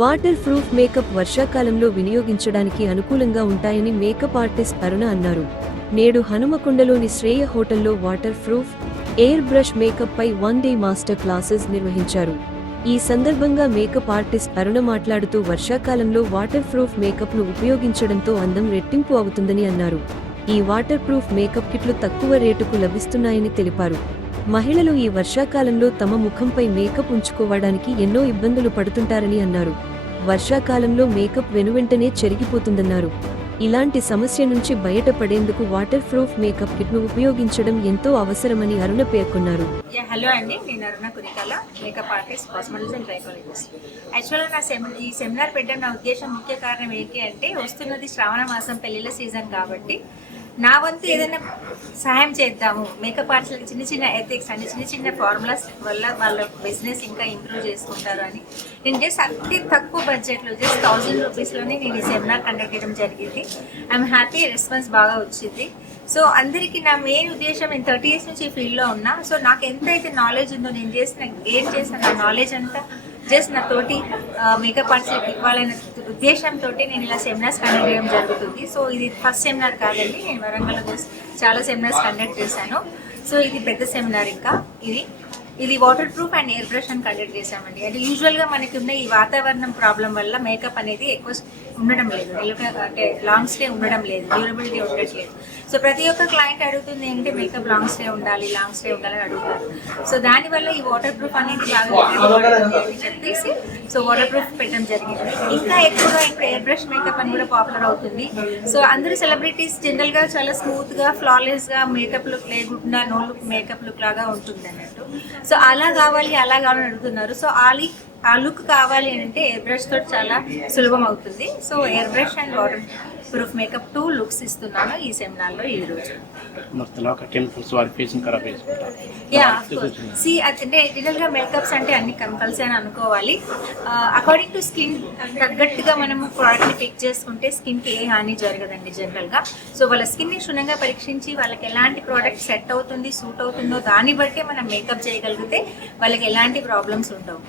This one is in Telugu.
వాటర్ ప్రూఫ్ మేకప్ వర్షాకాలంలో వినియోగించడానికి అనుకూలంగా ఉంటాయని మేకప్ ఆర్టిస్ట్ అరుణ అన్నారు. నేడు హనుమకొండలోని శ్రేయ హోటల్లో water proof air brush makeup పై 1 డే మాస్టర్ క్లాసెస్ నిర్వహించారు. ఈ సందర్భంగా మేకప్ ఆర్టిస్ట్ అరుణ మాట్లాడుతూ వర్షాకాలంలో వాటర్ ప్రూఫ్ మేకప్ ను ఉపయోగించడంతో అందం రెట్టింపు అవుతుందని అన్నారు. ఈ వాటర్ ప్రూఫ్ మేకప్ కిట్లు తక్కువ రేటుకు లభిస్తున్నాయని తెలిపారు. మహిళలు ఈ వర్షాకాలంలో తమ ముఖంపై మేకప్ ఉంచుకోవడానికి ఎన్నో ఇబ్బందులు పడుతుంటారని అన్నారు. వర్షాకాలంలో మేకప్ వెనువెంటనే చెరిగిపోతుందన్నారు. ఇలాంటి సమస్య నుంచి బయటపడేందుకు వాటర్ ప్రూఫ్ మేకప్ కిట్ ను ఉపయోగించడం ఎంతో అవసరమని అరుణ పేర్కొన్నారు. హలో అండి, నేను Aruna Kurikala, makeup artist, cosmetics and trichologist. యాక్చువల్గా ఈ సెమినార్ పెట్టడం నా ఉద్దేశం ముఖ్య కారణం ఏంటి అంటే, వస్తున్నది శ్రావణ మాసం, పెళ్లిళ్ళ సీజన్ కాబట్టి నా వంతు ఏదైనా సహాయం చేద్దాము. మేకప్ ఆర్టిస్ట్లకి చిన్న చిన్న ఎథిక్స్ అంటే చిన్న చిన్న ఫార్ములాస్ వల్ల వాళ్ళ బిజినెస్ ఇంకా ఇంప్రూవ్ చేసుకుంటారు అని నేను జస్ట్ అతి తక్కువ బడ్జెట్లో జస్ట్ 1000 రూపీస్లోనే నేను ఈ సెమినార్ కండక్ట్ చేయడం జరిగింది. ఐఎమ్ హ్యాపీ, రెస్పాన్స్ బాగా వచ్చింది. సో అందరికీ నా మెయిన్ ఉద్దేశం, నేను 30 years నుంచి ఈ ఫీల్డ్లో ఉన్నా. సో నాకు ఎంతైతే నాలెడ్జ్ ఉందో, నేను గెయిన్ చేసిన నా నాలెడ్జ్ అంతా జస్ట్ నా తోటి మేకప్ ఆర్టిస్ట్కి ఇవ్వాలనే ఉద్దేశంతో నేను ఇలా సెమినార్స్ కండక్ట్ చేయడం జరుగుతుంది. సో ఇది ఫస్ట్ సెమినార్ కాదండి, నేను వరంగల్లో చాలా సెమినార్స్ కండక్ట్ చేశాను. సో ఇది పెద్ద సెమినార్. ఇంకా ఇది water proof and air brush అని కండక్ట్ చేశామండి. అంటే యూజువల్గా మనకి ఉన్న ఈ వాతావరణం ప్రాబ్లం వల్ల మేకప్ అనేది ఎక్కువ ఉండడం లేదు, అంటే లాంగ్ స్టే ఉండడం లేదు, డ్యూరబిలిటీ ఉండట్లేదు. సో ప్రతి ఒక్క క్లయింట్ అడుగుతుంది ఏంటంటే మేకప్ లాంగ్ స్టే ఉండాలి అని అడుగుతారు. సో దానివల్ల ఈ వాటర్ ప్రూఫ్ అనేది బాగా ఉపయోగపడుతుంది అని చెప్పేసి సో వాటర్ ప్రూఫ్ పెట్టడం జరిగింది. ఇంకా ఎక్కువగా ఇప్పుడు ఎయిర్ బ్రష్ మేకప్ అని కూడా పాపులర్ అవుతుంది. సో అందరూ సెలబ్రిటీస్ జనరల్గా చాలా స్మూత్గా, ఫ్లాలెస్గా మేకప్ లుక్ లేకుండా నో లుక్ మేకప్ లుక్ లాగా ఉంటుంది అన్నట్టు. సో అలా కావాలని అడుగుతున్నారు. సో ఆ లుక్ కావాలి అంటే ఎయిర్ బ్రష్ తోటి చాలా సులభం అవుతుంది. So air brush and water proof makeup 2 looks ఇస్తున్నాను ఈ సెమినార్లో ఈ రోజు. అంటే జనరల్గా మేకప్స్ అంటే అన్ని కెమికల్స్ అని అనుకోవాలి. అకార్డింగ్ టు స్కిన్ తగ్గట్టుగా మనము ప్రోడక్ట్ని పిక్ చేసుకుంటే స్కిన్కి ఏ హాని జరగదండి జనరల్గా. సో వాళ్ళ స్కిన్ని క్షుణ్ణంగా పరీక్షించి వాళ్ళకి ఎలాంటి ప్రోడక్ట్ సెట్ అవుతుంది, సూట్ అవుతుందో దాన్ని బట్టే మనం మేకప్ చేయగలిగితే వాళ్ళకి ఎలాంటి ప్రాబ్లమ్స్ ఉండవు.